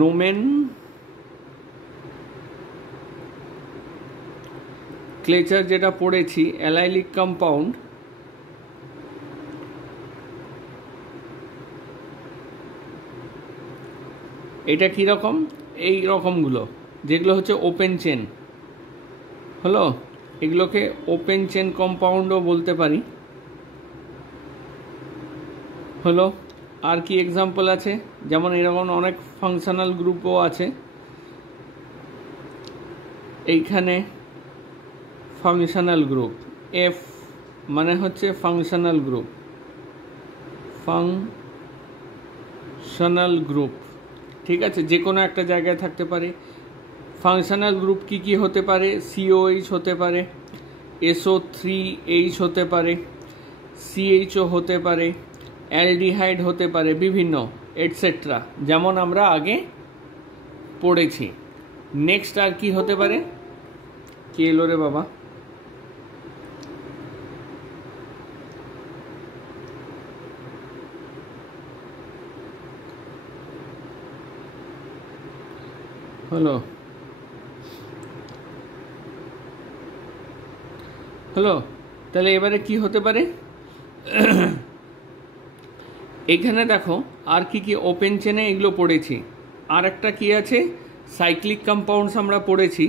Nomenclature যেটা পড়েছি allylic compound, এটা কীরকম? এই রকমগুলো যেগুলো হচ্ছে ওপেন চেন হলো, এগুলোকে ওপেন চেন কম্পাউন্ডও বলতে পারি হলো। আর কি এক্সাম্পল আছে? যেমন এরকম অনেক ফাংশনাল গ্রুপও আছে। এইখানে ফাংশনাল গ্রুপ, এফ মানে হচ্ছে ফাংশনাল গ্রুপ, ফাংশনাল গ্রুপ, ঠিক আছে, যে কোনো একটা জায়গায় থাকতে পারে। ফাংশনাল গ্রুপ কি কি হতে পারে? সিওএইচ হতে পারে, SO3H হতে পারে, CHO হতে পারে, অ্যালডিহাইড হতে পারে, বিভিন্ন এটসেট্রা, যেমন আমরা আগে পড়েছি। নেক্সট আর কি হতে পারে? কে এলো রে বাবা? হলো হলো, তাহলে এবারে কি হতে পারে? এখানে দেখো আর কি কি ওপেন চেনে এগুলো পড়েছি। আর একটা কি আছে? সাইক্লিক কম্পাউন্ডস আমরা পড়েছি।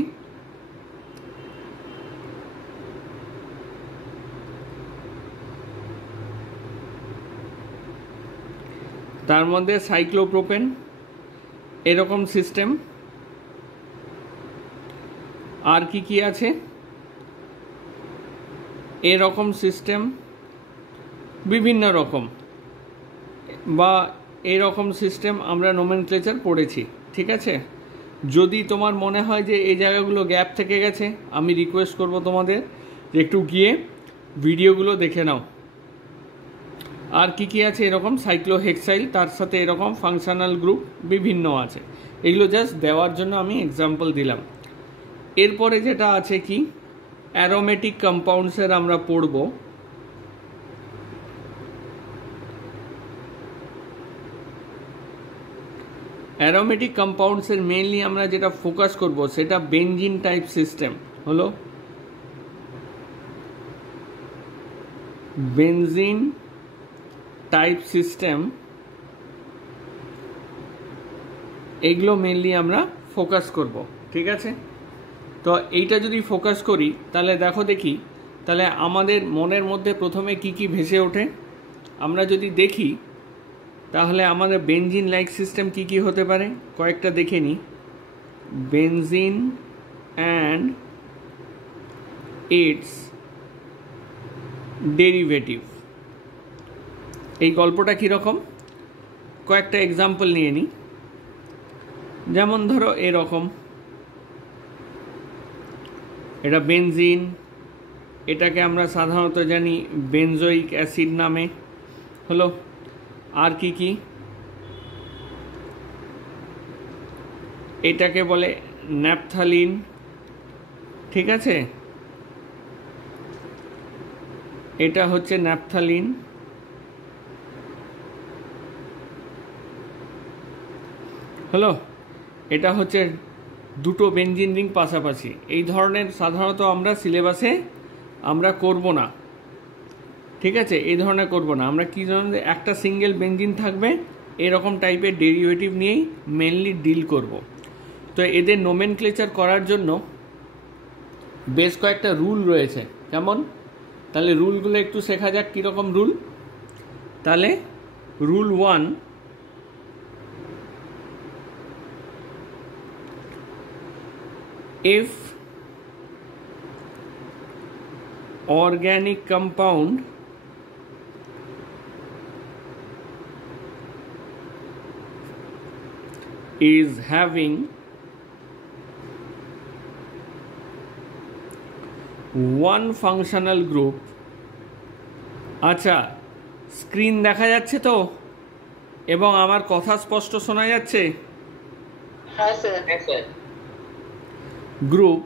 তার মধ্যে সাইক্লোপ্রোপেন এরকম সিস্টেম। আর কি কি আছে? এরকম সিস্টেম, বিভিন্ন রকম বা এরকম সিস্টেম আমরা নোমেনক্লেচার পড়েছি, ঠিক আছে। যদি তোমার মনে হয় যে এই জায়গাগুলো গ্যাপ থেকে গেছে, আমি রিকোয়েস্ট করব তোমাদের যে একটু গিয়ে ভিডিওগুলো দেখে নাও। আর কি কি আছে? এরকম সাইক্লোহেক্সাইল, তার সাথে এরকম ফাংশনাল গ্রুপ বিভিন্ন আছে। এগুলো জাস্ট দেওয়ার জন্য আমি এক্সাম্পল দিলাম। এরপরে যেটা আছে কি, অ্যারোমেটিক কম্পাউন্ডসের আমরা পড়ব। অ্যারোমেটিক কম্পাউন্ডসের মেইনলি আমরা যেটা ফোকাস করব সেটা বেনজিন টাইপ সিস্টেম হলো। বেনজিন টাইপ সিস্টেম, এগুলো মেইনলি আমরা ফোকাস করব, ঠিক আছে। তো এইটা যদি ফোকাস করি তাহলে দেখো দেখি, তাহলে আমাদের মনের মধ্যে প্রথমে কি কি ভেসে ওঠে আমরা যদি দেখি, তাহলে আমাদের বেনজিন লাইক সিস্টেম কি কি হতে পারে কয়েকটা দেখে নিই। বেনজিন অ্যান্ড ইটস ডেরিভেটিভ, এই গল্পটা কীরকম? কয়েকটা এক্সাম্পল নিয়ে নিই। যেমন ধরো এরকম, এটা বেনজিন, এটাকে আমরা সাধারণত জানি বেনজোইক অ্যাসিড নামে হলো। আর কি কি? এটাকে বলে ন্যাপথালিন, ঠিক আছে, এটা হচ্ছে ন্যাপথালিন। হলো, এটা হচ্ছে দুটো বেনজিন রিং পাশাপাশি। এই ধরনের সাধারণত আমরা সিলেবাসে আমরা করব না, ঠিক আছে, এই ধরনের করব না আমরা। কী ধরনের? একটা সিঙ্গেল বেনজিন থাকবে, এরকম টাইপের ডেরিভেটিভ নিয়েই মেনলি ডিল করব। তো এদের নোমেনক্লেচার করার জন্য বেশ কয়েকটা রুল রয়েছে। কেমন? তাহলে রুলগুলো একটু শেখা যাক কীরকম রুল। তাহলে rule 1, if organic compound is having one functional group, আচ্ছা স্ক্রিন দেখা যাচ্ছে তো এবং আমার কথা স্পষ্ট শোনা যাচ্ছে? হ্যাঁ স্যার, হ্যাঁ sir. Group,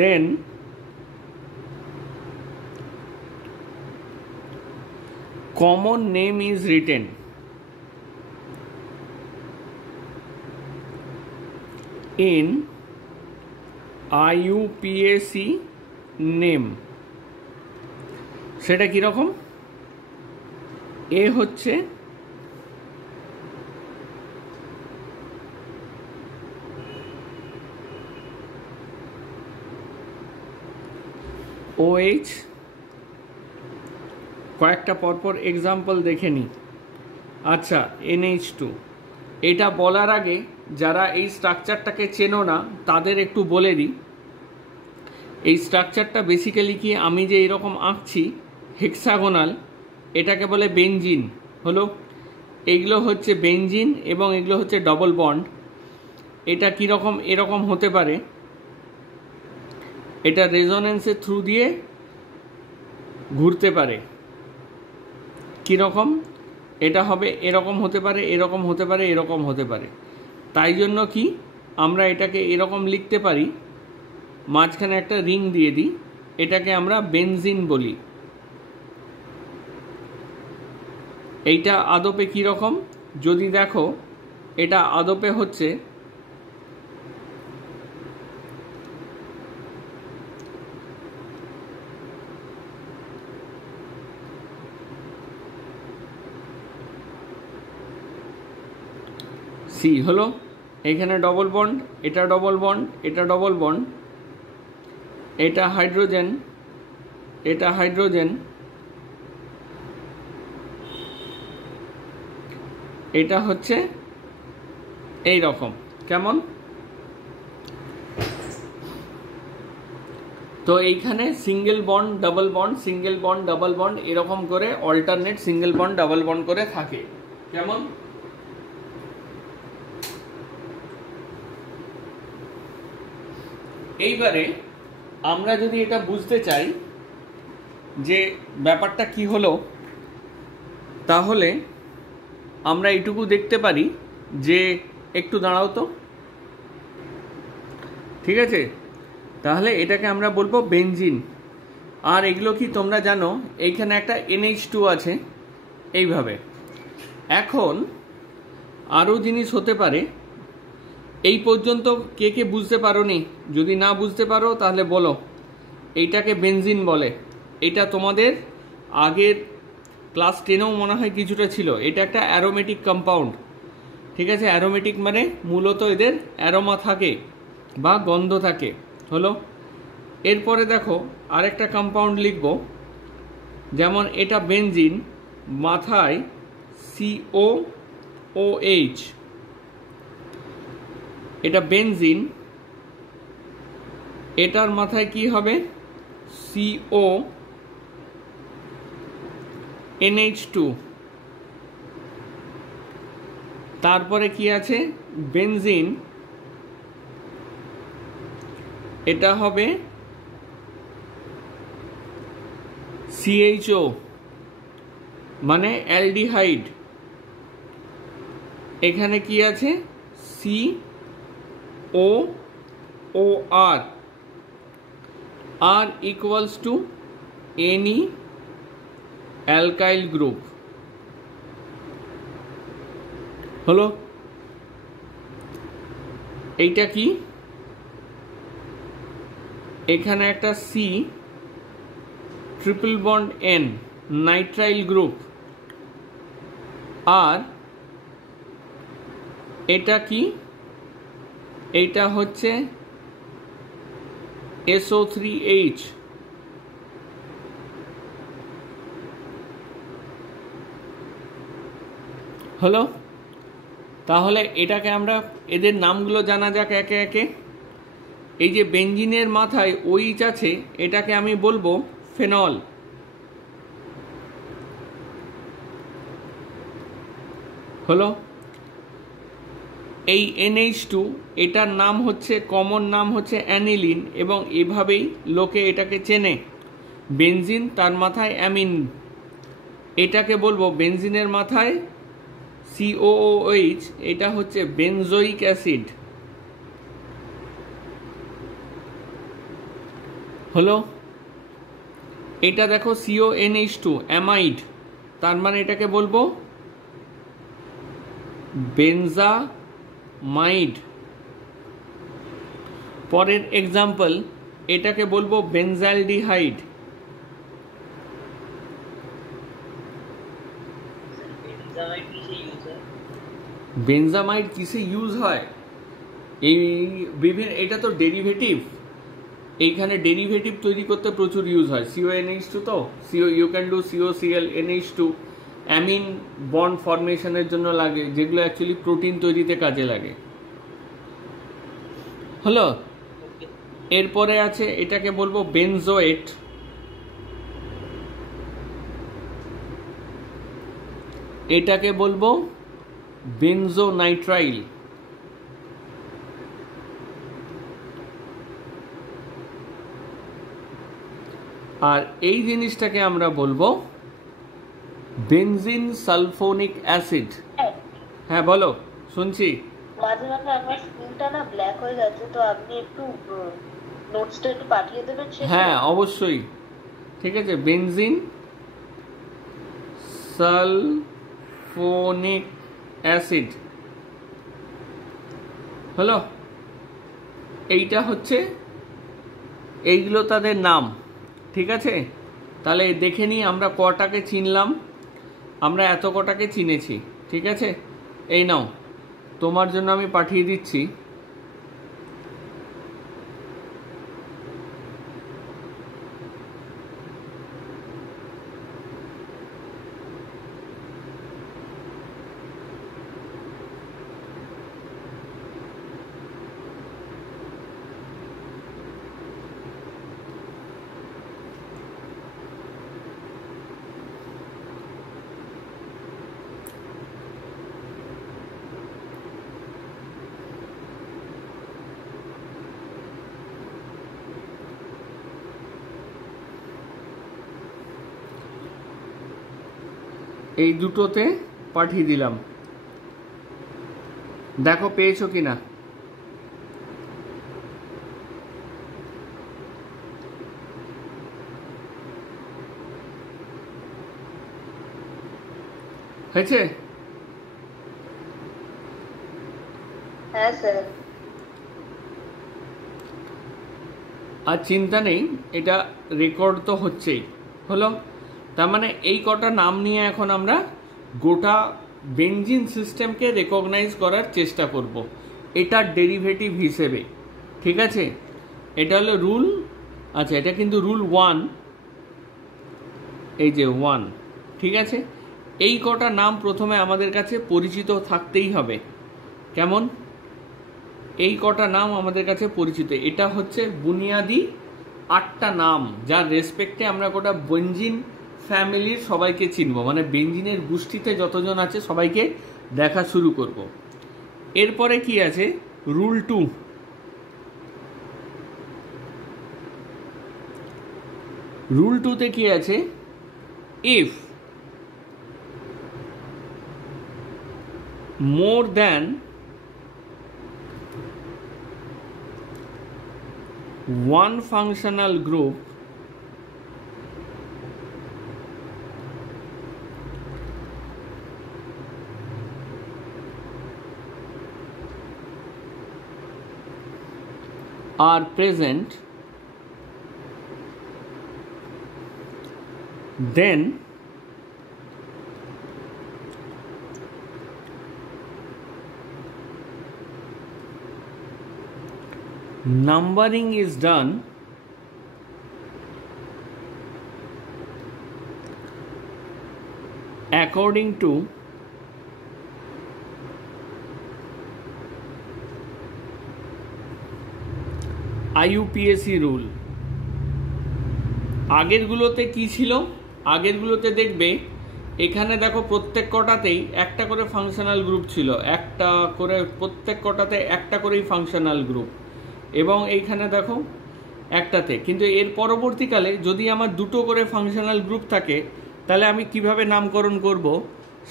then common name is written. In IUPAC name. সেটা কীরকম? এ হচ্ছে OH, কয়েকটা পরপর এক্সাম্পল দেখে নিই। আচ্ছা, NH2। এটা বলার আগে যারা এই স্ট্রাকচারটাকে চেনো না তাদের একটু বলে দিই। এই স্ট্রাকচারটা বেসিক্যালি কি, আমি যে এরকম আঁকছি হেক্সাগোনাল, এটাকে বলে বেনজিন। হলো, এগুলো হচ্ছে বেনজিন এবং এগুলো হচ্ছে ডবল বন্ড। এটা কীরকম? এরকম হতে পারে, এটা রেজোনেন্সের থ্রু দিয়ে ঘুরতে পারে। কীরকম? এটা হবে এরকম হতে পারে, এরকম হতে পারে, এরকম হতে পারে। তাই জন্য কি আমরা এটাকে এরকম লিখতে পারি, মাঝখানে একটা রিং দিয়ে দিই, এটাকে আমরা বেনজিন বলি। এইটা আদপে কীরকম? যদি দেখো, এটা আদপে হচ্ছে সি। হলো, এখানে ডবল বন্ড, এটা ডবল বন্ড, এটা ডবল বন্ড, এটা হাইড্রোজেন, এটা হাইড্রোজেন, এটা হচ্ছে এই রকম। কেমন? তো এইখানে single bond double bond, single bond double bond, এরকম করে alternate single bond double bond করে থাকে। কেমন? এইবারে আমরা যদি এটা বুঝতে চাই যে ব্যাপারটা কি হলো, তাহলে আমরা এইটুকু দেখতে পারি যে, একটু দাঁড়াও তো, ঠিক আছে? তাহলে এটাকে আমরা বলবো বেনজিন। আর এগুলো কি তোমরা জানো, এইখানে একটা NH2 আছে এইভাবে। এখন আরও জিনিস হতে পারে। এই পর্যন্ত কে কে বুঝতে পারোনি? যদি না বুঝতে পারো তাহলে বলো। এইটাকে বেনজিন বলে। এটা তোমাদের আগের ক্লাস 10এও মনে হয় কিছুটা ছিল। এটা একটা অ্যারোমেটিক কম্পাউন্ড, ঠিক আছে? অ্যারোমেটিক মানে মূলত এদের অ্যারোমা থাকে বা গন্ধ থাকে। হলো, এরপরে দেখো আরেকটা কম্পাউন্ড লিখব, যেমন এটা বেনজিন, মাথায় COOH, এটা বেনজিন, এটার মাথায় কি হবে? CONH2। তারপরে কি আছে? বেনজিন, এটা হবে CHO মানে অ্যালডিহাইড। এখানে কি আছে? COOR, R equals to any alkyl group। হলো, এইটা কি? এখানে একটা C triple bond N nitrile group. আর এটা কি? এইটা হচ্ছে SO3H। হলো, তাহলে এটাকে আমরা, এদের নামগুলো জানা যাক একে একে। এই যে বেনজিনের মাথায় OH আছে, এটাকে আমি বলবো ফেনল। হলো, এই NH2, এটার নাম হচ্ছে, কমন নাম হচ্ছে অ্যানিলিন, এবং এভাবেই লোকে এটাকে চেনে। বেনজিন, তার মাথায় অ্যামিন, এটাকে বলবো বেনজিনের মাথায় COOH, এটা হচ্ছে বেনজোইক অ্যাসিড। হলো, এটা দেখো CONH2 অ্যামাইড, তার মানে এটাকে বলবো বেনজামাইড। পরের এক্সাম্পল, এটাকে বলবো বেনজালডিহাইড। বেনজামাইড কিসে ইউজ হয়? এই বিভিন্ন, এটা তো ডেরিভেটিভ, এইখানে ডেরিভেটিভ তৈরি করতে প্রচুর ইউজ হয়। CONH2, তো you can do COCl NH2, amine bond ফরমেশনের জন্য লাগে, যেগুলো অ্যাকচুয়ালি প্রোটিন তৈরিতে কাজে লাগে। হলো, এরপরে আছে এটাকে বলবো বেনজোয়েট। এটাকে বলবো বেনজোনাইট্রাইল। আর এই জিনিসটাকে আমরা বলবো বেনজিন সালফোনিক অ্যাসিড। হ্যাঁ বলো, শুনছি। মাঝে মাঝে আমার স্ক্রিনটা না ব্ল্যাক হয়ে যাচ্ছে, তো আপনি একটু নোটসটা একটু পাঠিয়ে দেবেন। হ্যাঁ অবশ্যই, ঠিক আছে। বেনজিন সালফোনিক অ্যাসিড হলো, এইটা হচ্ছে, এইগুলো তাদের নাম, ঠিক আছে। তাহলে দেখে নিই আমরা কটাকে চিনলাম। আমরা এত কটাকে চিনেছি, ঠিক আছে। এই নাও, তোমার জন্য আমি পাঠিয়ে দিচ্ছি। এই দুটোতে পাঠিয়ে দিলাম, দেখো পেয়েছো কিনা। হয়েছে? হ্যাঁ স্যার। আর চিন্তা নেই, এটা রেকর্ড তো হচ্ছেই। হলো, তার মানে এই কটা নাম নিয়ে এখন আমরা গোটা বেনজিন সিস্টেমকে রেকগনাইজ করার চেষ্টা করব এটার ডেরিভেটিভ হিসেবে, ঠিক আছে। এটা হলো রুল। আচ্ছা, এটা কিন্তু রুল 1, এই যে 1, ঠিক আছে। এই কটা নাম প্রথমে আমাদের কাছে পরিচিত থাকতেই হবে। কেমন? এই কটা নাম আমাদের কাছে পরিচিত। এটা হচ্ছে বুনিয়াদি 8টা নাম, যার রেসপেক্টে আমরা গোটা বেনজিন ফ্যামিলির সবাইকে চিনব, মানে বেনজিনের গোষ্ঠীতে যতজন আছে সবাইকে দেখা শুরু করব। এরপরে কি আছে? রুল 2। রুল 2তে কি আছে? If more than one functional group are present, then numbering is done according to IUPAC rule. আগেরগুলোতে কি ছিল? আগেরগুলোতে দেখবে এখানে দেখো প্রত্যেক কটাতেই একটা করে ফাংশনাল গ্রুপ ছিল, একটা করে, প্রত্যেক কটাতে একটা করেই ফাংশনাল গ্রুপ, এবং এইখানে দেখো একটাতে। কিন্তু এর পরবর্তীকালে যদি আমার দুটো করে ফাংশনাল গ্রুপ থাকে, তাহলে আমি কিভাবে নামকরণ করব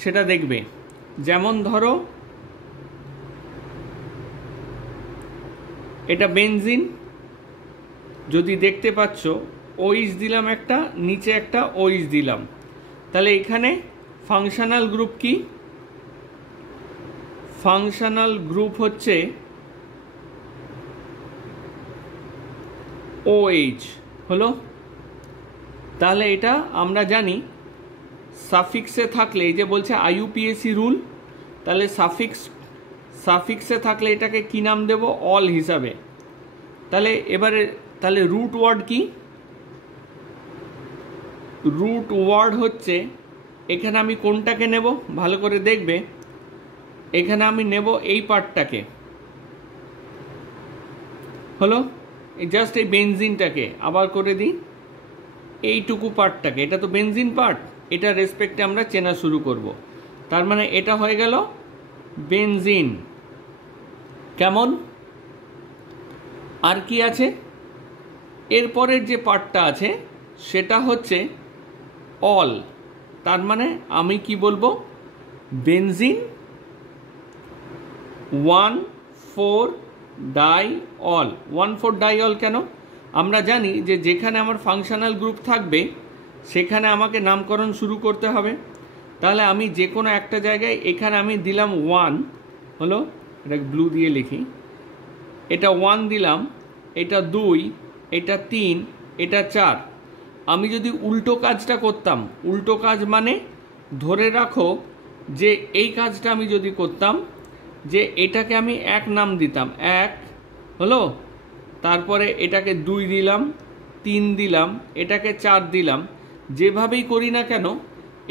সেটা দেখবে। যেমন ধরো এটা বেনজিন, যদি দেখতে পাচ্ছ ওইস দিলাম একটা, নিচে একটা ওইস দিলাম, তাহলে এখানে ফাংশনাল গ্রুপ কি? ফাংশনাল গ্রুপ হচ্ছে OH হলো। তাহলে এটা আমরা জানি সাফিক্সে থাকলে, এই যে বলছে IUPAC রুল, তাহলে সাফিক্সে থাকলে এটাকে কি নাম দেব? অল হিসাবে। তাহলে এবারে তাহলে রুট ওয়ার্ড কি? রুট ওয়ার্ড হচ্ছে, এখানে আমি কোনটাকে নেব ভালো করে দেখবে, এখানে আমি নেব এই পার্টটাকে, হলো জাস্ট এই বেনজিনটাকে, আবার করে দিই এইটুকু পার্টটাকে, এটা তো বেনজিন পার্ট, এটা রেসপেক্টে আমরা চেনা শুরু করব। তার মানে এটা হয়ে গেল বেনজিন। কেমন? আর কি আছে? এরপরের যে পার্টটা আছে সেটা হচ্ছে অল। তার মানে আমি কি বলবো? বেনজিন 1,4-ডাইঅল। 1,4-ডাইঅল কেন? আমরা জানি যে যেখানে আমার ফাংশনাল গ্রুপ থাকবে সেখানে আমাকে নামকরণ শুরু করতে হবে। তাহলে আমি যে কোনো একটা জায়গায় এখানে আমি দিলাম 1, হলো, এটা ব্লু দিয়ে লিখি, এটা 1 দিলাম, এটা 2, এটা 3, এটা 4। আমি যদি উল্টো কাজটা করতাম, উল্টো কাজ মানে ধরে রাখো যে এই কাজটা আমি যদি করতাম যে এটাকে আমি 1 নাম দিতাম, 1 হলো, তারপরে এটাকে 2 দিলাম, 3 দিলাম, এটাকে 4 দিলাম, যেভাবেই করি না কেন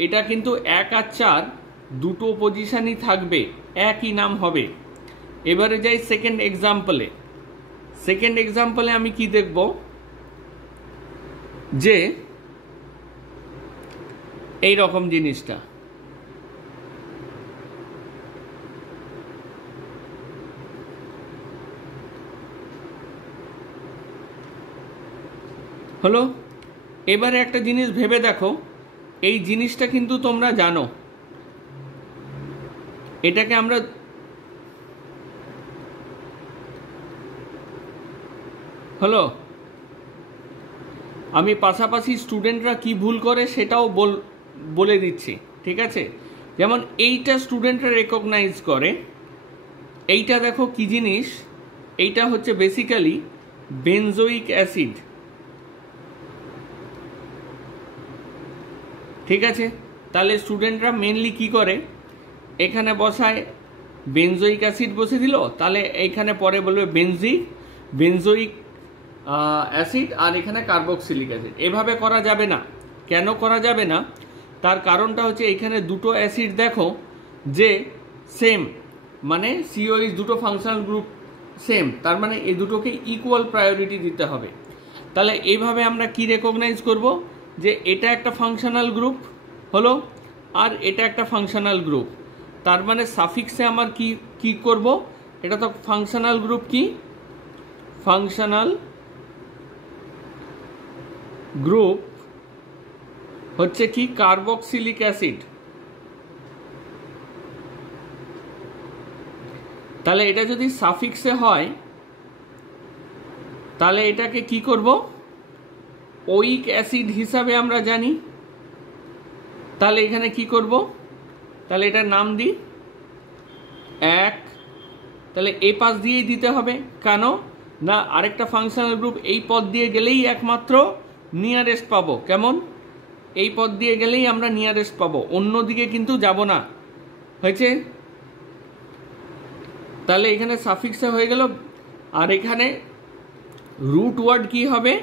এটা কিন্তু 1 আর 4 দুটো পজিশনই থাকবে, একই নাম হবে। এবারে যাই সেকেন্ড এক্সাম্পলে। সেকেন্ড এক্সাম্পলে আমি কি দেখব? যে এই রকম জিনিসটা, হলো। এবারে একটা জিনিস ভেবে দেখো, এই জিনিসটা কিন্তু তোমরা জানো, এটাকে আমরা হলো, আমি পাশাপাশি স্টুডেন্টরা কি ভুল করে সেটাও বলে দিচ্ছি, ঠিক আছে? যেমন এইটা স্টুডেন্টরা রেকগনাইজ করে, এইটা দেখো কি জিনিস, এইটা হচ্ছে বেসিক্যালি বেনজোইক অ্যাসিড, ঠিক আছে? তাহলে স্টুডেন্টরা মেনলি কি করে, এখানে বসায় বেনজোইক অ্যাসিড বসে দিল, তাহলে এইখানে পরে বলবে বেনজোইক অ্যাসিড, আর এখানে কার্বক্সিলিক অ্যাসিড। এভাবে করা যাবে না। কেন করা যাবে না? তার কারণটা হচ্ছে এখানে দুটো অ্যাসিড দেখো যে সেম, মানে COH দুটো ফাংশনাল গ্রুপ সেম, তার মানে এই দুটোকে ইকুয়াল প্রায়োরিটি দিতে হবে। তাহলে এইভাবে আমরা কি রেকগনাইজ করব? যে এটা একটা ফাংশনাল গ্রুপ হলো, আর এটা একটা ফাংশনাল গ্রুপ। তার মানে সাফিক্সে আমার কি করব? এটা তো ফাংশনাল গ্রুপ, কি ফাংশনাল গ্রুপ হচ্ছে কি কার্বক্সিলিক অ্যাসিড। তাহলে এটা যদি সাফিক্সে হয় তাহলে এটাকে কি করব? ওইক অ্যাসিড হিসাবে আমরা জানি। তাহলে এখানে কি করব? তাহলে এটার নাম দিই 1। তাহলে এই পাশ দিয়েই দিতে হবে, কেন না আরেকটা ফাংশনাল গ্রুপ এই পথ দিয়ে গেলেই একমাত্র নিয়ারেস্ট পাবো। কেমন? এই পথ দিয়ে গেলেই আমরা নিয়ারেস্ট পাবো, অন্যদিকে কিন্তু যাব না। হয়েছে? তাহলে এখানে সাফিক্সে হয়ে গেল, আর এখানে রুট ওয়ার্ড কি হবে?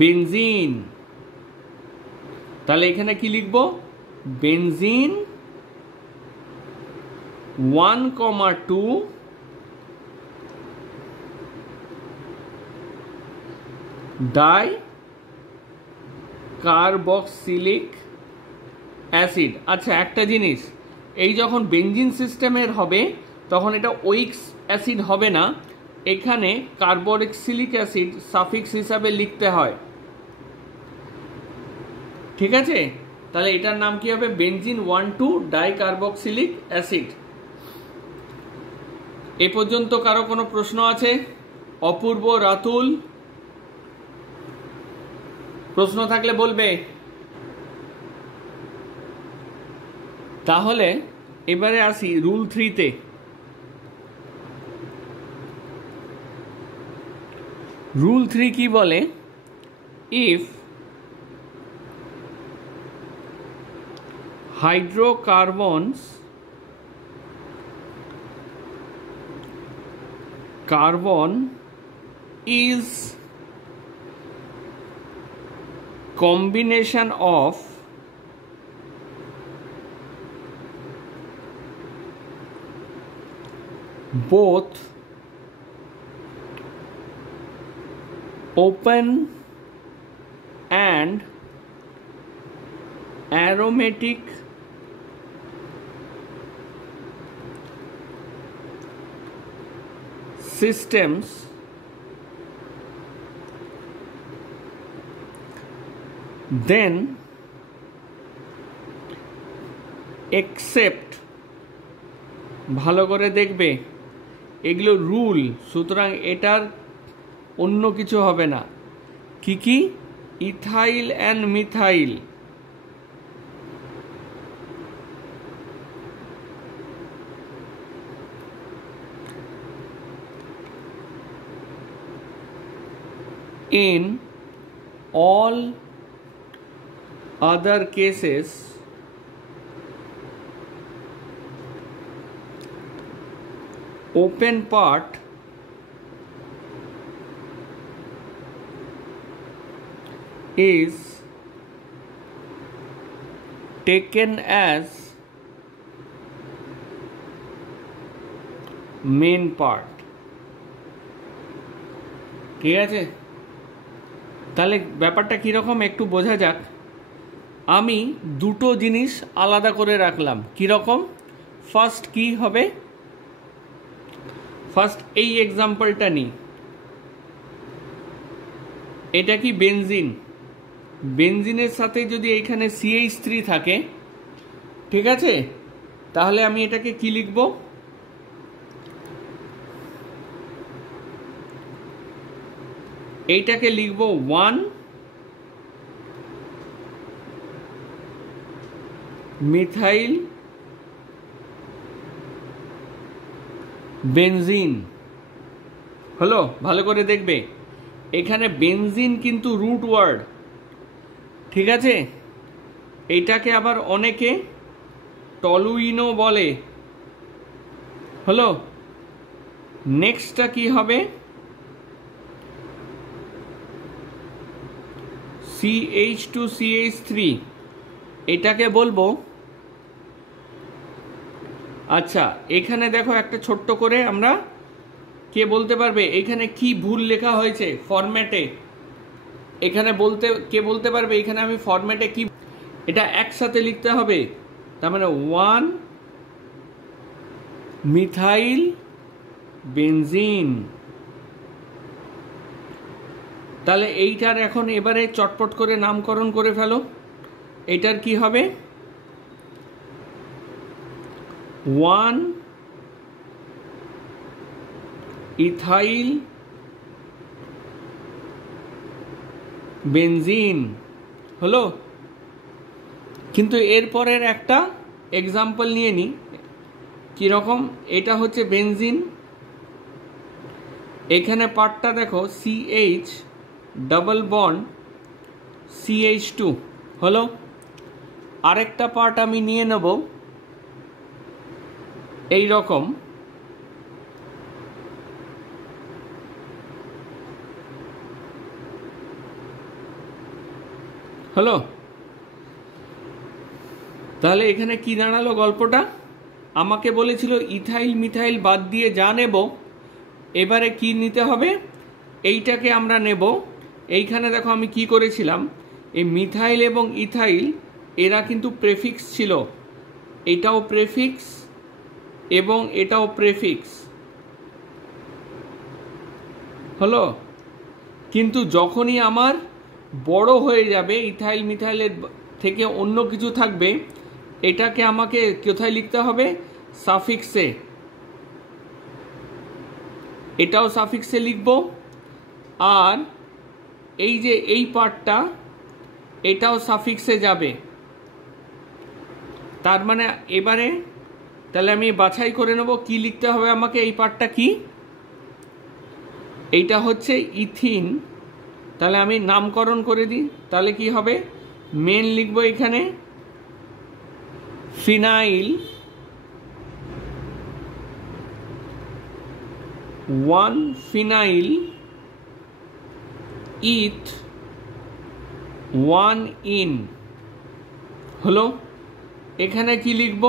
বেনজিন। তাহলে এখানে কি লিখব? Benzene 1,2 die carboxylic acid. আচ্ছা, একটা জিনিস, এই যখন বেনজিন সিস্টেমের হবে তখন এটা ওইক অ্যাসিড হবে না, এখানে কার্বক্সিলিক অ্যাসিড সাফিক্স হিসাবে লিখতে হয়, ঠিক আছে? তাহলে এটার নাম কি হবে? Benzene 1,2 die carboxylic acid. এ পর্যন্ত কারো কোনো প্রশ্ন আছে? অপূর্ব, রাতুল, প্রশ্ন থাকলে বলবে। তাহলে এবারে আসি রুল 3-তে। রুল 3 কি বলে, if hydrocarbons carbon is combination of both open and aromatic systems, then except, ভালো করে দেখবে এগুলো রুল, সুতরাং এটার অন্য কিছু হবে না। কি কি? Ethyl and methyl, in all other cases open part is taken as main part। ঠিক আছে, তাহলে ব্যাপারটা কীরকম একটু বোঝা যাক। আমি দুটো জিনিস আলাদা করে রাখলাম। কীরকম? ফার্স্ট কি হবে, ফার্স্ট এই এক্সাম্পলটা নিই। এটা কি বেনজিন, বেনজিনের সাথে যদি এইখানে CH3 থাকে, ঠিক আছে, তাহলে আমি এটাকে কি লিখব? এইটাকে লিখব 1 মিথাইল বেনজিন। হলো? ভালো করে দেখবে, এখানে বেনজিন কিন্তু রুট ওয়ার্ড, ঠিক আছে। এইটাকে আবার অনেকে টলুইনো বলে। হলো? নেক্সটটা কি হবে? CH2CH3, এটাকে বলবো, আচ্ছা এখানে দেখো একটা ছোট্ট করে আমরা, কে বলতে পারবে এখানে কি ভুল লেখা হয়েছে ফরম্যাটে? এখানে কে বলতে পারবে এখানে আমি ফরম্যাটে কি, এটা একসাথে লিখতে হবে, তার মানে 1 মিথাইল বেনজিন। তাহলে এইটার এখন এবারে চটপট করে নামকরণ করে ফেলো। এটার কি হবে? 1 ইথাইল বেনজিন। হলো? কিন্তু এরপরের একটা এক্সাম্পল নিয়ে নিই। কীরকম? এটা হচ্ছে বেনজিন, এখানে পার্টটা দেখো CH ডাবল বন্ড CH2। হলো? আরেকটা পার্ট আমি নিয়ে নেব এই রকম, হলো? তাহলে এখানে কি দাঁড়ালো গল্পটা? আমাকে বলেছিল ইথাইল মিথাইল বাদ দিয়ে যা নেব, এবারে কি নিতে হবে? এইটাকে আমরা নেব। এইখানে দেখো আমি কি করেছিলাম, এই মিথাইল এবং ইথাইল এরা কিন্তু প্রেফিক্স ছিল, এটাও প্রেফিক্স এবং এটাও প্রেফিক্স। হলো? কিন্তু যখনই আমার বড় হয়ে যাবে, ইথাইল মিথাইলের থেকে অন্য কিছু থাকবে, এটাকে আমাকে কোথায় লিখতে হবে? সাফিক্সে। এটাও সাফিক্সে লিখব। আর এই যে এই পার্টটা, এটাও সাফিক্সে যাবে। তার মানে এবারে তাহলে আমি বাছাই করে নেব কি লিখতে হবে আমাকে। এই পার্টটা কি? এইটা হচ্ছে ইথিন, তাহলে আমি নামকরণ করে দিই, তাহলে কি হবে, মেন লিখব এখানে ফিনাইল 1 ফিনাইল ইথ 1 ইন হলো। এখানে কি লিখব,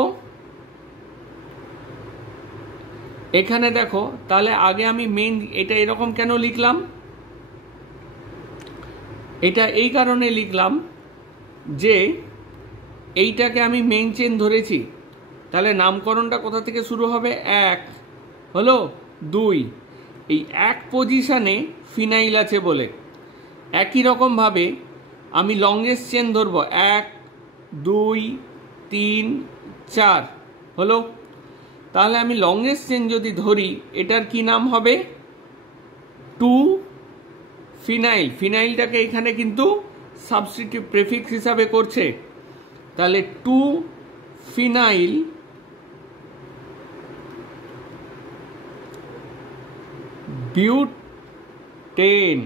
এখানে দেখো, তাহলে আগে আমি মেন এটা এরকম কেন লিখলাম, এটা এই কারণে লিখলাম যে এইটাকে আমি মেইন চেন ধরেছি, তাহলে নামকরণটা কোথা থেকে শুরু হবে, 1 হলো 2, এই 1 পজিশানে ফিনাইল আছে বলে। একই রকমভাবে আমি লংগেস্ট চেন ধরবো, 1 2 3 4 হলো। তাহলে আমি লংগেস্ট চেন যদি ধরি, এটার কি নাম হবে, 2 ফিনাইল। ফিনাইলটাকে এখানে কিন্তু সাবস্টিটিউট প্রেফিক্স হিসাবে করছে, তাহলে 2 ফিনাইল বিউটেন।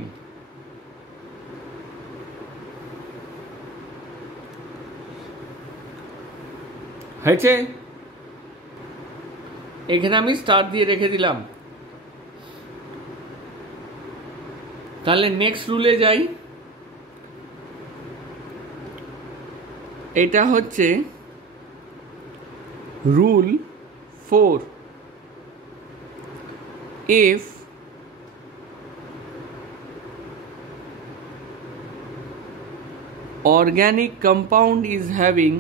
হয়েছে, এখানে আমি স্টার দিয়ে রেখে দিলাম। তাহলে নেক্সট রুলে যাই, এটা হচ্ছে rule 4, if organic compound is having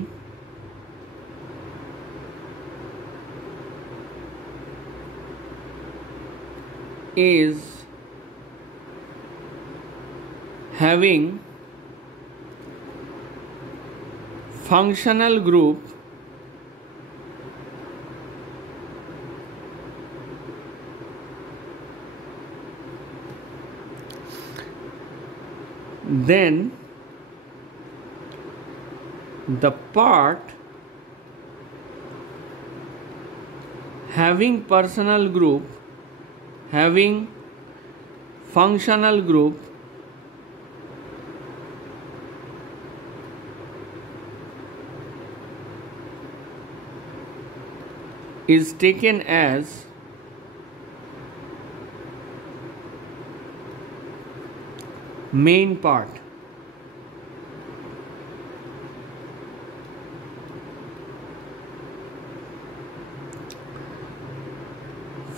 functional group then the part having functional group is taken as main part.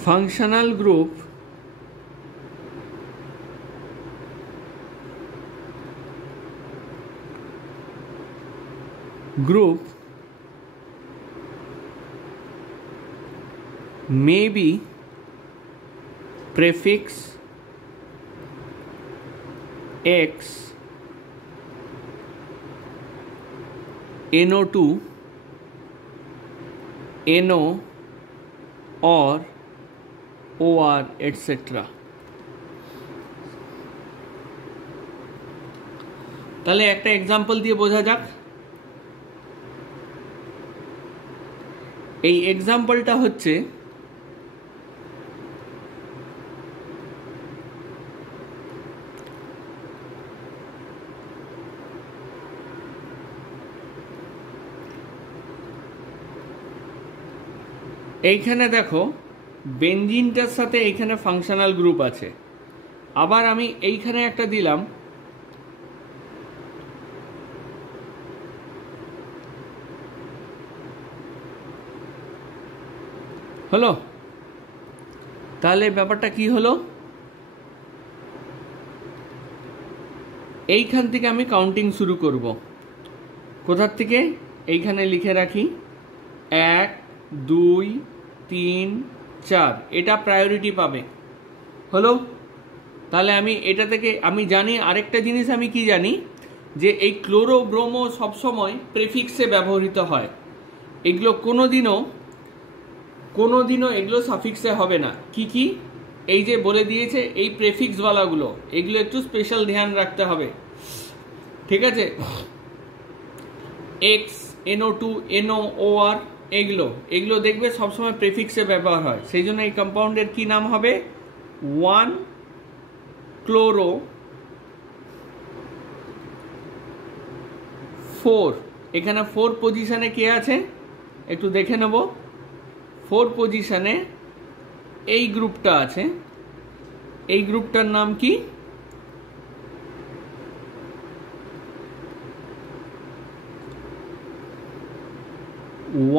Functional group may be prefix X NO2 NO or OR etc. তাহলে একটা example দিয়ে বোঝা যাক। এই এক্সাম্পলটা হচ্ছে এইখানে দেখো বেনজিনটার সাথে এইখানে ফাংশনাল গ্রুপ আছে, আবার আমি এইখানে একটা দিলাম, হলো। তাহলে ব্যাপারটা কি হলো, এইখান থেকে আমি কাউন্টিং শুরু করব। কোথার থেকে, এইখানে লিখে রাখি 1 2 3 4, এটা প্রায়োরিটি পাবে, হলো। তাহলে আমি এটা থেকে আমি জানি আরেকটা জিনিস, আমি কি জানি, যে এই ক্লোরো ব্রোমো সবসময় প্রেফিক্সে ব্যবহৃত হয়, এগুলো কোনোদিনও এগুলো সাফিক্সে হবে না। কি এই যে বলে দিয়েছে, এই প্রেফিক্সওয়ালাগুলো, এগুলো একটু স্পেশাল ধ্যান রাখতে হবে, ঠিক আছে। এক্স NO2 NO OR এগুলো দেখবে সবসময় প্রেফিক্সে ব্যবহার হয়, সেই জন্য এই কম্পাউন্ডের কি নাম হবে, 1 ক্লোরো 4, এখানে 4 পজিশনে কে আছে একটু দেখে নেব। 4 পজিশনে এই গ্রুপটা আছে, এই গ্রুপটার নাম কি?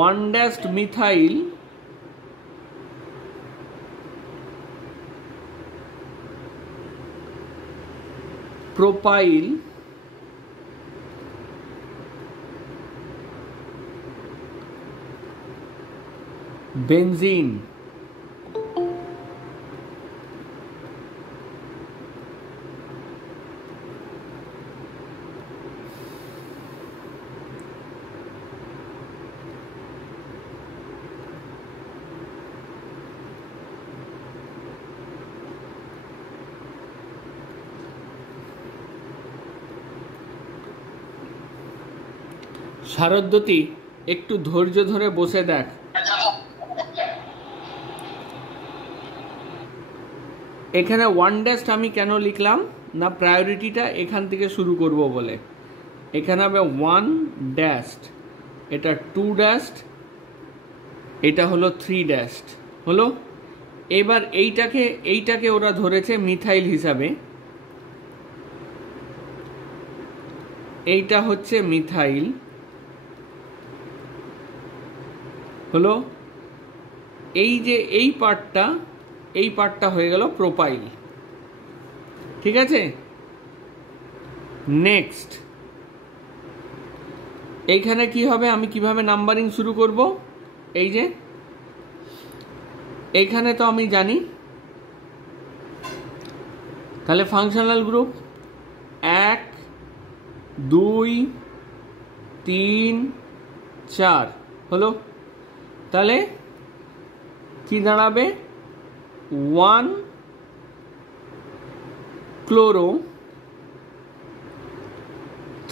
1-methyl propyl benzene। শারদ্বতী একটু ধৈর্য ধরে বসে দেখ। এখানে 1 আমি কেন লিখলাম না, প্রায়োরিটিটা এখান থেকে শুরু করব বলে। এখানে হবে 1, এটা 2, এটা হলো 3 হলো। এবার এইটাকে ওরা ধরেছে মিথাইল হিসাবে, এইটা হচ্ছে মিথাইল হলো। এই যে এই পার্টটা হয়ে গেল প্রোপাইল, ঠিক আছে। নেক্সট এইখানে কি হবে, আমি কিভাবে নাম্বারিং শুরু করব? এই যে এইখানে তো আমি জানি, তাহলে ফাংশনাল গ্রুপ 1, 2, 3, 4 হলো। তাহলে কি দাঁড়াবে? 1 ক্লোরো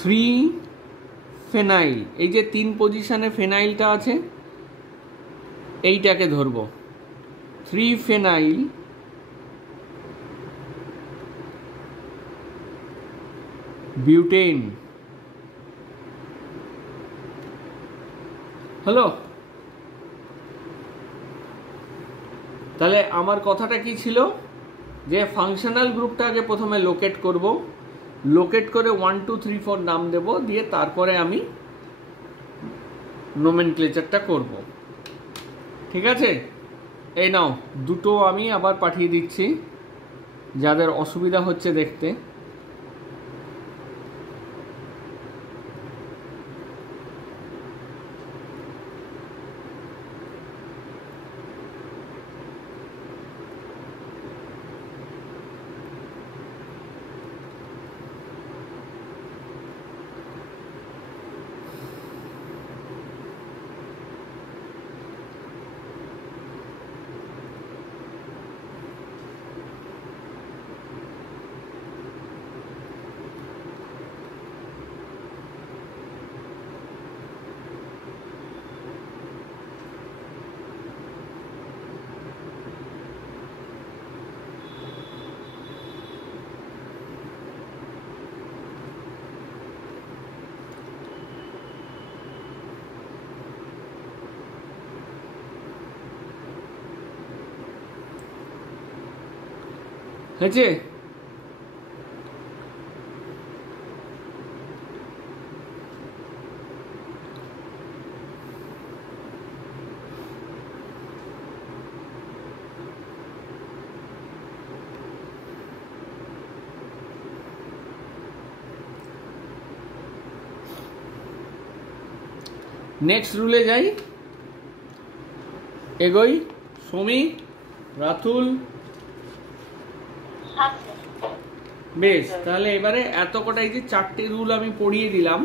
3 ফেনাইল। এই যে 3 পজিশনে ফেনাইলটা আছে, এইটাকে ধরবো 3 ফেনাইল বিউটেন হলো। তাহলে আমার কথাটা কি ছিল, যে ফাংশনাল গ্রুপটা আগে প্রথমে লোকেট করব, লোকেট করে 1, 2, 3, 4 নাম দেব, দিয়ে তারপরে আমি নোমেনক্লেচারটা করব, ঠিক আছে। এই নাও দুটো আমি আবার পাঠিয়ে দিচ্ছি যাদের অসুবিধা হচ্ছে দেখতে। হয়েছে? নেক্সট রুলে যাই, এগোই। সমী, রাতুল, বেশ। তাহলে এবারে এত কটাই যে 4টে রুল আমি পড়িয়ে দিলাম,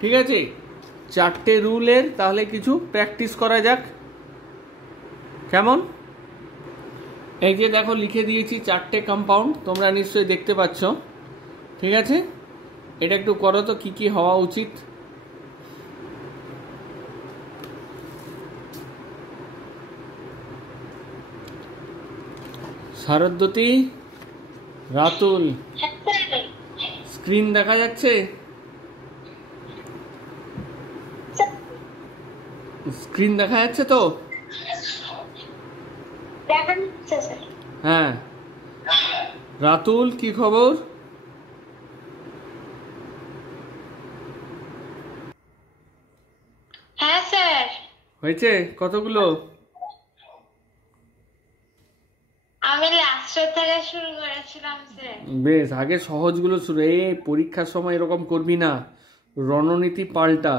ঠিক আছে। 4টে রুলের তাহলে কিছু প্র্যাকটিস করা যাক, কেমন? এই যে দেখো লিখে দিয়েছি 4টে কম্পাউন্ড, তোমরা নিশ্চয়ই দেখতে পাচ্ছ, ঠিক আছে। এটা একটু করো তো, কি কি হওয়া উচিত। শারদ্বতী, রাতুল, স্ক্রিন দেখা যাচ্ছে? স্ক্রিন দেখা যাচ্ছে তো? হ্যাঁ। রাতুল, কি খবর? হ্যাঁ স্যার। হয়েছে কতগুলো? আমি লাস্টের থেকে শুরু করেছিলাম স্যার। বেশ, আগে সহজগুলো শুরু। এই পরীক্ষার সময় এরকম করবি না, রণনীতি পাল্টা।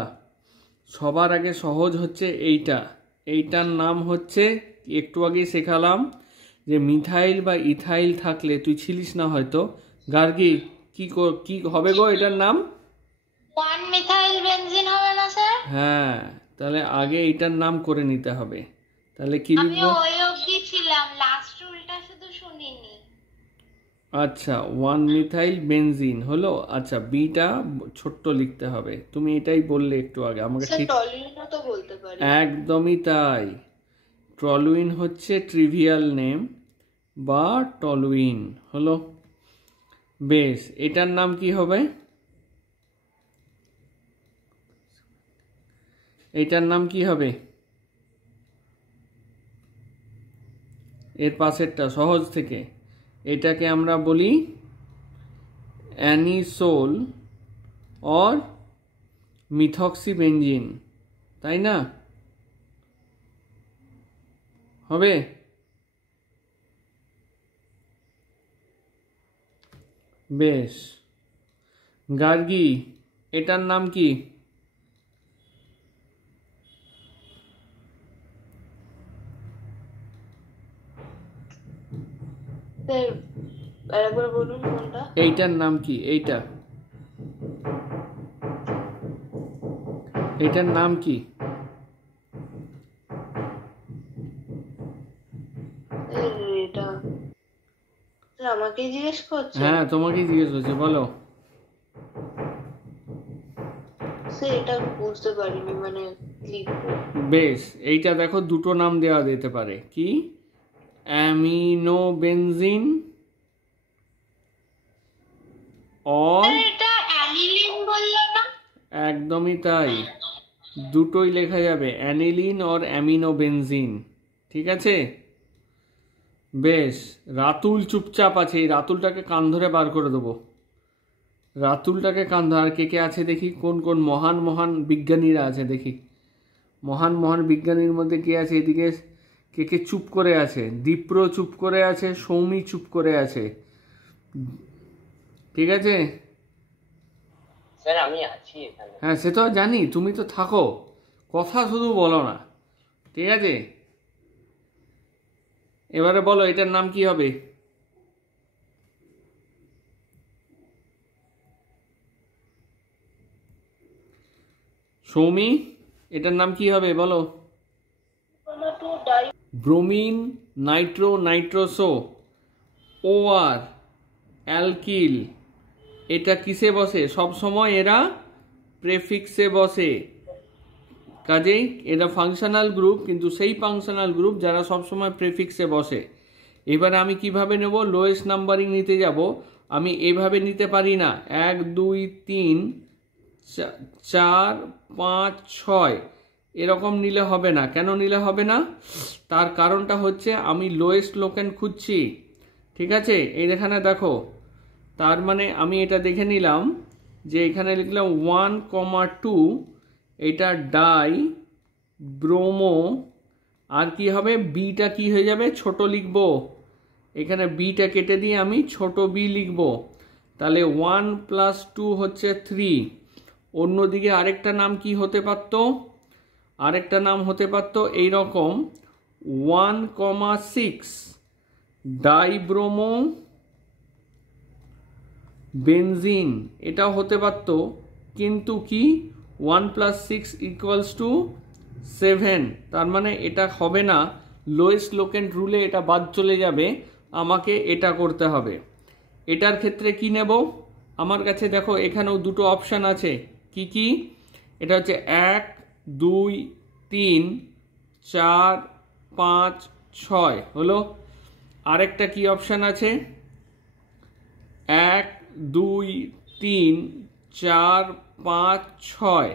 সবার আগে সহজ হচ্ছে এইটা। এইটার নাম হচ্ছে, একটু আগেই শেখালাম, যে মিথাইল বা ইথাইল থাকলে, তুই ছিলিস না হয়তো, গার্গী, কি হবে গো এটার নাম? 1 মিথাইল বেনজিন হবে না স্যার? হ্যাঁ, তাহলে আগে এইটার নাম করে নিতে হবে। তাহলে কি আমি লিখবো? ওই অবধি ছিলাম, লাস্ট রুলটা শুধু শুনিনি। আচ্ছা, 1 মিথাইল বেনজিন হলো। আচ্ছা, বিটা ছোট্ট লিখতে হবে। তুমি এটাই বললে একটু আগে আমাকে, স্যার ঠিক? টলিনও তো বলতে পারি। একদমই তাই। টলুইন হচ্ছে ট্রিভিয়াল নেম বা টলুইন হলো। বেশ, এটার নাম কি হবে? এটার নাম কি হবে? এর পাশেরটা সহজ থেকে, এটাকে আমরা বলি অ্যানিসোল অর মিথক্সিবেনজিন, তাই না? হবে? বেশ, গার্গী, এটার নাম কি? স্যার আরেকবার বলুন কোনটা? এইটার নাম কি? এইটার নাম কি? এটা আমাকে জিজ্ঞেস করছে? হ্যাঁ, তোমাকেই জিজ্ঞেস করছে, বলো। স্যার এটা বুঝতে পারিনি, মানে লিখবো। বেশ, এইটা দেখো, দুটো নাম দেওয়া যেতে পারে। কি? অ্যামিনোবেনজিন অর, এটা অ্যানিলিন বললো না? একদমই তাই, দুটোই লেখা যাবে, অ্যানিলিন অর অ্যামিনোবেনজিন। ঠিক আছে? বেশ, রাতুল চুপচাপ আছে, এই রাতুলটাকে কান ধরে বার করে দেবো। রাতুলটাকে কান ধরে। আর কে কে আছে দেখি, কোন কোন মহান মহান বিজ্ঞানীরা আছে দেখি। মহান মহান বিজ্ঞানীর মধ্যে কে আছে এদিকে? কে কে চুপ করে আছে? দীপ্র চুপ করে আছে, সৌমি চুপ করে আছে। ঠিক আছে? স্যার আমি আছি এখানে। হ্যাঁ, সে তো জানি, তুমি তো থাকো, কথা শুধু বলো না। ঠিক আছে, এবারে বলো এটার নাম কি হবে? সৌমি, এটার নাম কি হবে বলো? ব্রোমিন নাইট্রোসো ও আর অ্যালকিল। এটা কিসে বসে? সব সময় এরা প্রেফিক্সে বসে। কাজেই এটা ফাংশনাল গ্রুপ, কিন্তু সেই ফাংশনাল গ্রুপ যারা সব সময় প্রেফিক্সে বসে। এবারে আমি কিভাবে নেব? লোয়েস্ট নাম্বারিং নিতে যাব। আমি এভাবে নিতে পারি না 1 2 3 4 5 6, এরকম নিলে হবে না। কেন নিলে হবে না? তার কারণটা হচ্ছে আমি লোয়েস্ট লোকেন খুঁজছি। ঠিক আছে, এই এখানে দেখো, তার মানে আমি এটা দেখে নিলাম যে এখানে লিখলাম 1,2, এটা ডাই ব্রোমো। আর কি হবে? বিটা কি হয়ে যাবে? ছোট লিখব। এখানে বিটা কেটে দিয়ে আমি ছোট বি লিখব। তাহলে 1 + 2 হচ্ছে 3। অন্যদিকে আরেকটা নাম কি হতে পারত? আরেকটা নাম হতে পারত এইরকম, 1,6 ডাইব্রোমো বেনজিন, এটাও হতে পারত। কিন্তু কি, 1 + 6 = 7, তার মানে এটা হবে না। লোয়েস্ট লোকেন্ট রুলে এটা বাদ চলে যাবে, আমাকে এটা করতে হবে। এটার ক্ষেত্রে কি নেব? আমার কাছে দেখো এখানেও দুটো অপশান আছে। কি কি? এটা হচ্ছে 1 2 3 4 5 6 হলো। আরেকটা কি অপশান আছে? 2 3 4 5 6,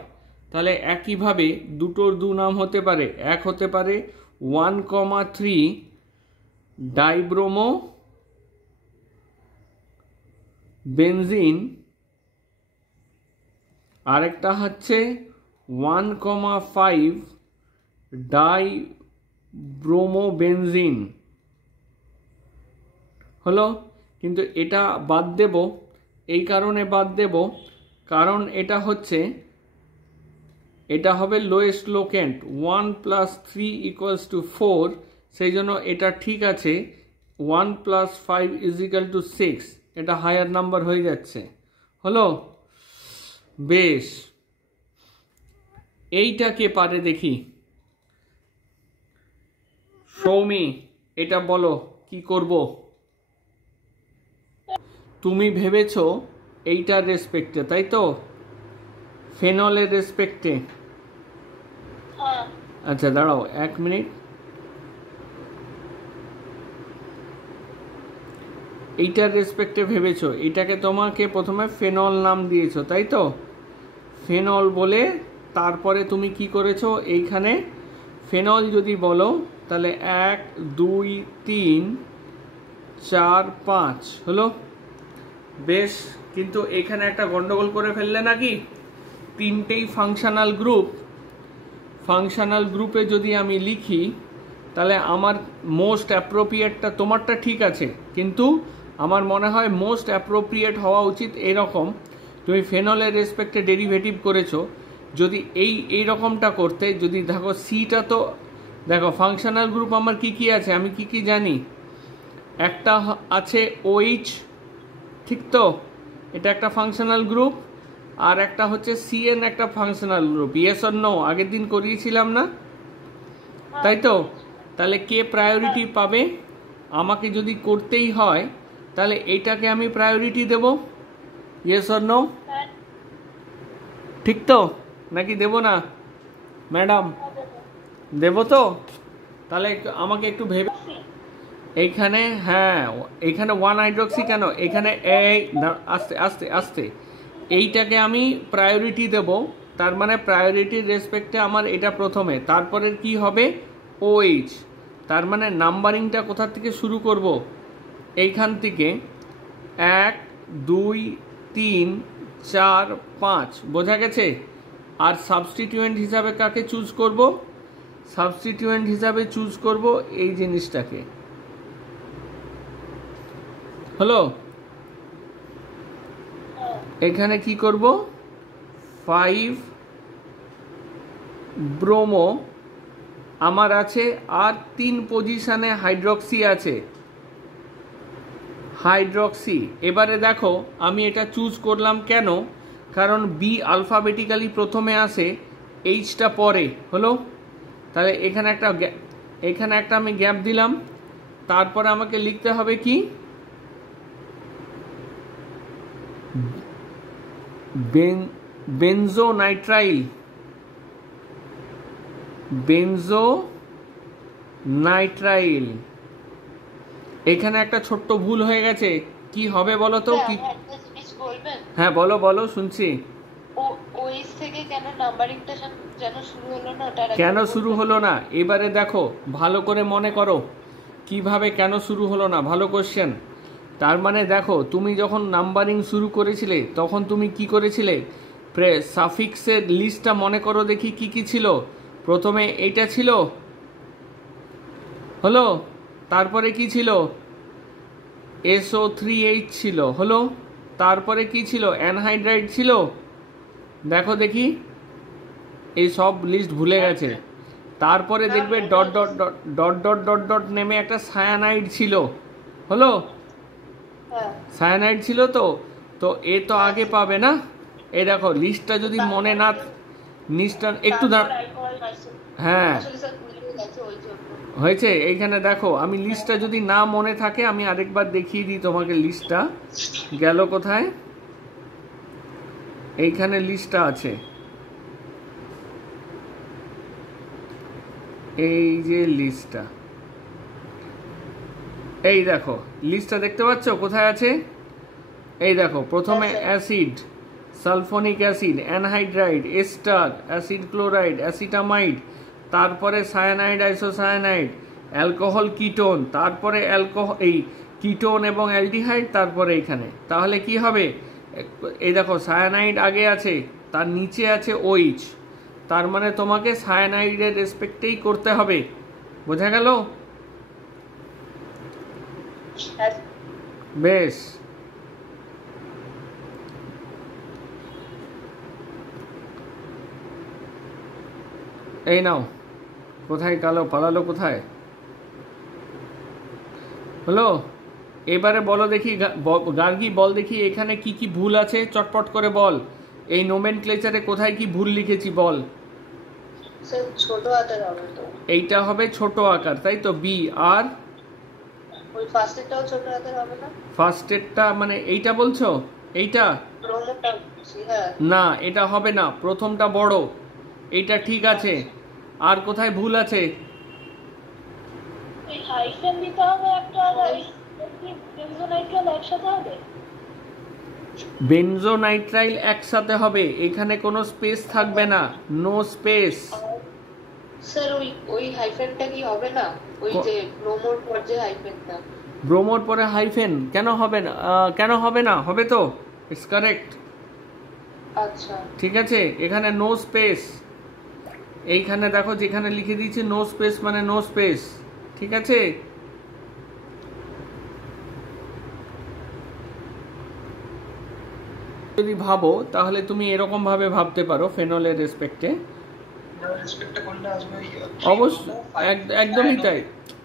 তাহলে একইভাবে দুটোর দু নাম হতে পারে, এক হতে পারে 1,3 ডাইব্রোমো বেনজিন, আরেকটা হচ্ছে 1,5 ডাইব্রোমো বেনজিন। হলো, কিন্তু এটা বাদ দেব, এই কারণে বাদ দেব কারণ এটা হচ্ছে, এটা হবে লোয়েস্ট লোকেন্ট, 1 + 3 = 4, সেই জন্য এটা ঠিক আছে। 1 + 5 = 6, এটা হায়ার নাম্বার হয়ে যাচ্ছে। হলো, বেশ, এইটা কে পারে দেখি? সৌমি, এটা বলো কি করব? তুমি ভেবেছো এইটার রেসপেক্টে, তাই তো? ফেনলের রেসপেক্টে। হ্যাঁ। আচ্ছা দাঁড়াও 1 মিনিট। এইটার রেসপেক্টে ভেবেছো, এটাকে তোমাকে প্রথমে ফেনল নাম দিয়েছো, তাই তো? ফেনল বলে তারপরে তুমি কি করেছো, এইখানে ফেনল যদি বলো তাহলে 1 2 3 4 5 হলো। বেশ, কিন্তু এখানে একটা গন্ডগোল করে ফেললে নাকি? তিনটেই ফাংশনাল গ্রুপ। ফাংশনাল গ্রুপে যদি আমি লিখি তাহলে আমার মোস্ট অ্যাপ্রোপ্রিয়েটটা, তোমারটা ঠিক আছে, কিন্তু আমার মনে হয় মোস্ট অ্যাপ্রোপ্রিয়েট হওয়া উচিত এরকম। তুমি ফেনলের রেসপেক্টে ডেরিভেটিভ করেছো, যদি এই রকমটা করতে, যদি দেখো সিটা, তো দেখো ফাংশনাল গ্রুপ আমার কি কি আছে, আমি কি কি জানি। একটা আছে OH, ঠিক তো? এটা একটা ফাংশনাল গ্রুপ। আর একটা হচ্ছে CN, একটা functional group. Yes or no আগের দিন করিয়েছিলাম না, তাই তো? তাহলে কে প্রায়োরিটি পাবে? আমাকে যদি করতেই হয় তাহলে এইটাকে আমি প্রায়োরিটি দেব। Yes or no? ঠিক তো নাকি দেব না ম্যাডাম? দেব তো? তাহলে আমাকে একটু ভেবে, এইখানে, হ্যাঁ এখানে 1 হাইড্রক্সি কেন, এখানে আস্তে আস্তে আস্তে এইটাকে আমি প্রায়োরিটি দেব। তার মানে প্রায়োরিটির রেসপেক্টে আমার এটা প্রথমে, তারপরে কি হবে OH। তার মানে নাম্বারিংটা কোথা থেকে শুরু করব? এইখান থেকে 1 2 3 4 5, বোঝা গেছে? আর সাবস্টিটিউয়েন্ট হিসাবে কাকে চুজ করব? সাবস্টিটিউয়েন্ট হিসাবে চুজ করব এই জিনিসটাকে। হলো, এখানে কি করব? 5 ব্রোমো আমার আছে, আর 3 পজিশনে হাইড্রক্সি আছে, হাইড্রক্সি। এবারে দেখো আমি এটা চুজ করলাম কেন, কারণ বি আলফাবেটিক্যালি প্রথমে আসে, এইচটা পরে। হলো, তাহলে এখানে একটা আমি গ্যাপ দিলাম। তারপরে আমাকে লিখতে হবে কি, বেনজোনাইট্রাইল। বেনজোনাইট্রাইল। এখানে একটা ছোট্ট ভুল হয়ে গেছে, কি হবে বলো তো? কি? হ্যাঁ বলো বলো, শুনছি। ওএস থেকে কেন নাম্বারিংটা যেন শুরু হলো না? কেন শুরু হলো না? এবারে দেখো ভালো করে মনে করো কিভাবে কেন শুরু হলো না, ভালো কোশ্চেন। তার মানে দেখো, তুমি যখন নাম্বারিং শুরু করেছিলে তখন তুমি কি করেছিলে? সাফিক্সের লিস্টটা মনে করো দেখি কি কি ছিল। প্রথমে এইটা ছিল, হলো, তারপরে কি ছিল? SO3H ছিল, হলো, তারপরে কি ছিল? অ্যানহাইড্রাইড ছিল। দেখো দেখি, এই সব লিস্ট ভুলে গেছে। তারপরে দেখবে dot dot dot dot dot dot dot নেমে একটা সায়ানাইড ছিল, হলো, সায়ানাইড ছিল। তো এ তো আগে পাবে না। এই দেখো লিস্টটা যদি মনে না, লিস্টটা একটু হ্যাঁ হয়েছে। এইখানে দেখো আমি লিস্টটা যদি না মনে থাকে, আমি আরেকবার দেখিয়ে দিই তোমাকে। লিস্টটা গেল কোথায়? এইখানে লিস্টটা আছে, এই যে লিস্টটা, এই দেখো লিস্টটা দেখতে পাচ্ছ কোথায় আছে? এই দেখো প্রথমে Yes, sir. Acid, sulphonic acid, anhydride, ester, acid chloride, acetamide, তারপরে সায়ানাইড, আইসোসায়ানাইড, অ্যালকোহল, কিটোন, তারপরে এই কিটোন এবং অ্যালডিহাইড, তারপরে এখানে তাহলে কি হবে? এই দেখো সায়ানাইড আগে আছে, তার নিচে আছে OH, তার মানে তোমাকে সায়ানাইডের রেসপেক্টেই করতে হবে। বোঝা গেল? Yes. বেশ, এই নাও। কোথায় কালো পালালো, কোথায় হলো? এবারে বলো দেখি, গার্গী বল দেখি এখানে কি কি ভুল আছে, চটপট করে বল। এই নোমেনক্লেচারে কোথায় কি ভুল লিখেছি বল। স্যার ছোট হাতের হবে তো? এইটা হবে ছোট আকার, তাই তো, বি। আর ওই ফার্স্টেরটাও ছোট হাতের হবে না? ফার্স্টেরটা মানে এইটা বলছো? এইটা প্রোমোটা বলছি, হ্যাঁ। না, এটা হবে না, প্রথমটা বড়, এইটা ঠিক আছে। আর কোথায় ভুল আছে? এই হাইফেন দিতে হবে একটা, আর এই বেনজোনাইট্রাল একসাথে হবে? বেনজোনাইট্রাইল একসাথে হবে, এখানে কোনো স্পেস থাকবে না, নো স্পেস। স্যার ওই হাইফেনটা কি হবে না? ওই যে ব্রোমোর পর যে হাইফেনটা। ব্রোমোর পরে হাইফেন কেন হবে না? কেন হবে না? হবে তো, ইটস কারেক্ট। আচ্ছা ঠিক আছে, এখানে নো স্পেস। এইখানে দেখো যেখানে লিখে দিয়েছি নো স্পেস মানে নো স্পেস। ঠিক আছে, যদি ভাবো তাহলে তুমি এরকম ভাবে ভাবতে পারো ফেনলের রেসপেক্টে। অবশ্যই, একদমই তাই,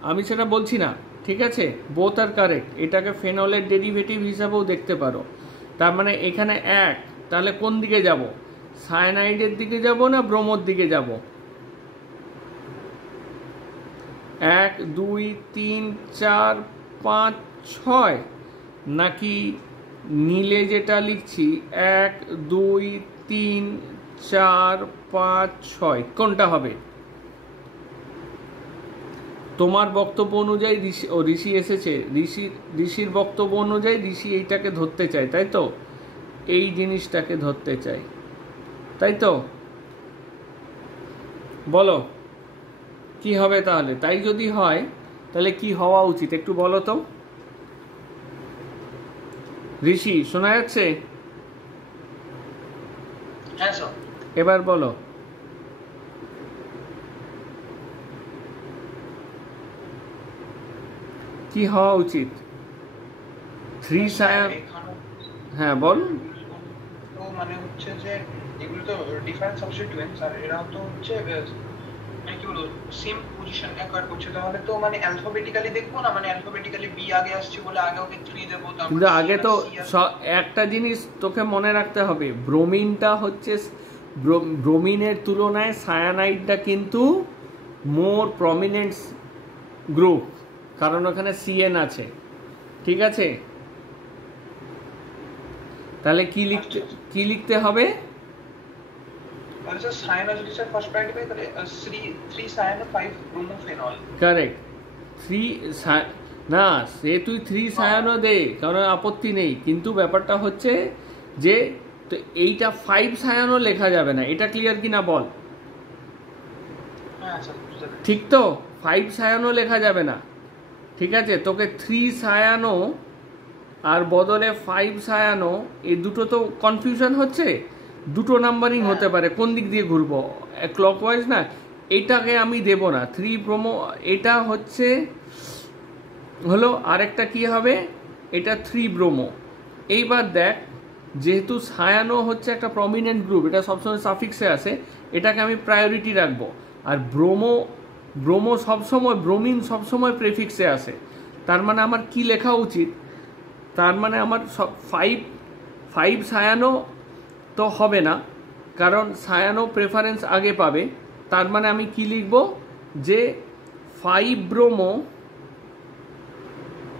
আমি সেটা বলছি না। ঠিক আছে, বোথ আর কারেক্ট। এটাকে ফেনলের ডেরিভেটিভ হিসাবেও দেখতে পারো। তার মানে এখানে এক, তাহলে কোন দিকে যাব? সায়ানাইডের দিকে যাব না ব্রোমোর দিকে যাব? 1 2 3 4 5 6, নাকি নীলে যেটা লিখছি 1 2 3 4 5 6, কোনটা হবে? তোমার বক্তব্য অনুযায়ী ঋষি এসেছে, ঋষির বক্তব্য অনুযায়ী ঋষি এইটাকে ধরতে চায়, তাই তো, এই জিনিসটাকে ধরতে চাই, তাই তো। বলো কি হবে তাহলে? তাই যদি হয় তাহলে কি হওয়া উচিত একটু বলো তো। ঋষি শোনা যাচ্ছে? হ্যাঁ স্যার। এবার বলো কি হওয়া উচিত? 3 সায়ান, হ্যাঁ বল। তো মানে হচ্ছে যে এগুলো তো ডিফারেন্ট সাবস্টিটিউয়েন্টস, আর এরা তো হচ্ছে মানে কি বলবো সেম পজিশন অ্যাকোয়ার করছে। তাহলে তো মানে অ্যালফাবেটিক্যালি দেখবো না, মানে অ্যালফাবেটিক্যালি বি আগে আসছে বলে আগে ওকে 3 দেবো। কিন্তু আগে তো একটা জিনিস তোকে মনে রাখতে হবে, ব্রোমিনটা হচ্ছে, ব্রোমিনের তুলনায় সায়ানাইডটা কিন্তু মোর প্রমিনেন্ট গ্রুপ, কারণ ওখানে CN আছে। ঠিক আছে, তাহলে কি লিখতে হবে? তাহলে স্যার সায়ানো যদি স্যার ফার্স্ট প্রায়োরিটি পাই তাহলে 3 সায়ানো 5 ব্রোমোফেনল। কারেক্ট। 3 না, সে তুই 3 সায়ানো দে, কারণ আপত্তি নেই, কিন্তু ব্যাপারটা হচ্ছে যে তো এইটা 5 সায়ানো লেখা যাবে না, এটা ক্লিয়ার কিনা বল? হ্যাঁ স্যার বুঝতে পেরেছি। ঠিক তো, 5 সায়ানো লেখা যাবে না। ঠিক আছে, তোকে 3 সায়ানো আর বদলে 5 সায়ানো, এই দুটো তো কনফিউশন হচ্ছে, দুটো নাম্বারিং হতে পারে, কোন দিক দিয়ে ঘুরবো, ক্লকওয়াইজ না। এটাকে আমি দেব না 3 ব্রোমো, এটা হচ্ছে হলো আরেকটা কি হবে, এটা 3 ব্রোমো। এইবার দেখ, যেহেতু সায়ানো হচ্ছে একটা প্রমিনেন্ট গ্রুপ, এটা সবসময় সাফিক্সে আসে, এটাকে আমি প্রায়োরিটি রাখবো। আর ব্রোমো সবসময়, ব্রোমিন সবসময় প্রেফিক্সে আসে। তার মানে আমার কি লেখা উচিত? তার মানে আমার সব 5 সায়ানো তো হবে না, কারণ সায়ানো প্রেফারেন্স আগে পাবে। তার মানে আমি কি লিখব, যে 5 ব্রোমো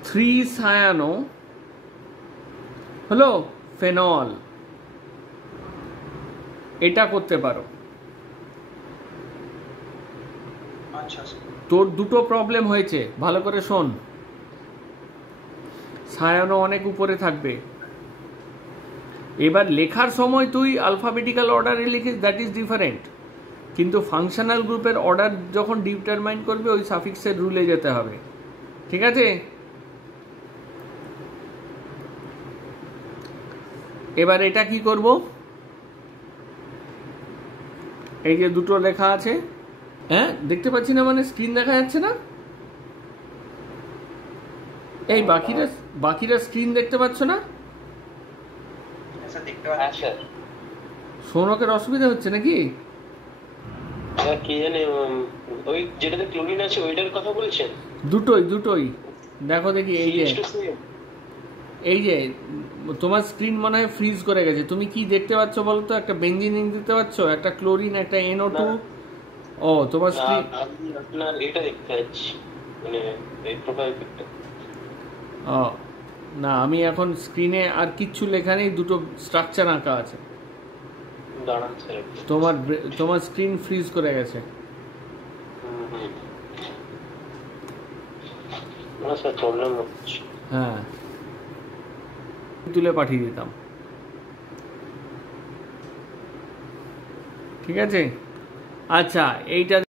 3 সায়ানো হলো ফেনল, এটা করতে পারো। আচ্ছা স্যার। তোর দুটো প্রবলেম হয়েছে, ভালো করে শোন। সায়ানো অনেক উপরে থাকবে, এবার লেখার সময় তুই আলফাবেটিক্যাল অর্ডারে লিখিস, দ্যাট ইজ ডিফারেন্ট, কিন্তু ফাংশনাল গ্রুপের অর্ডার যখন ডিটারমাইন করবে ওই সাফিক্সের রুলে যেতে হবে, ঠিক আছে? এবার এটা কি করব, এই যে দুটো লেখা আছে, হ্যাঁ দেখতে পাচ্ছি না, মানে স্ক্রিন দেখা যাচ্ছে না? এই বাকিরা স্ক্রিন দেখতে পাচ্ছ না? স্যার দেখতে হ্যাঁ পাচ্ছি। স্যার। সৌনকের অসুবিধা হচ্ছে নাকি? কি জানে, ওই যেটাতে ক্লোরিন আছে ওইটার কথা বলছেন? দুটোই দেখো দেখি, এই যে তোমার স্ক্রিন মনে হয় ফ্রিজ করে গেছে। তুমি কি দেখতে পাচ্ছ বলো তো? একটা বেঞ্জিন দেখতে পাচ্ছ, একটা ক্লোরিন, একটা NO2। ও তোমার স্ক্রিন, আমি আপনার এটা দেখতে পাচ্ছি, মানে এই প্রোফাইল পিকটা। ও না, আমি এখন স্ক্রিনে আর কিচ্ছু লেখা নেই, দুটো স্ট্রাকচার আঁকা আছে। দাঁড়ান স্যার। তোমার স্ক্রিন ফ্রিজ করে গেছে। না স্যার, প্রবলেম হচ্ছে। হ্যাঁ, তুলে পাঠিয়ে দিতাম, ঠিক আছে? আচ্ছা, এইটা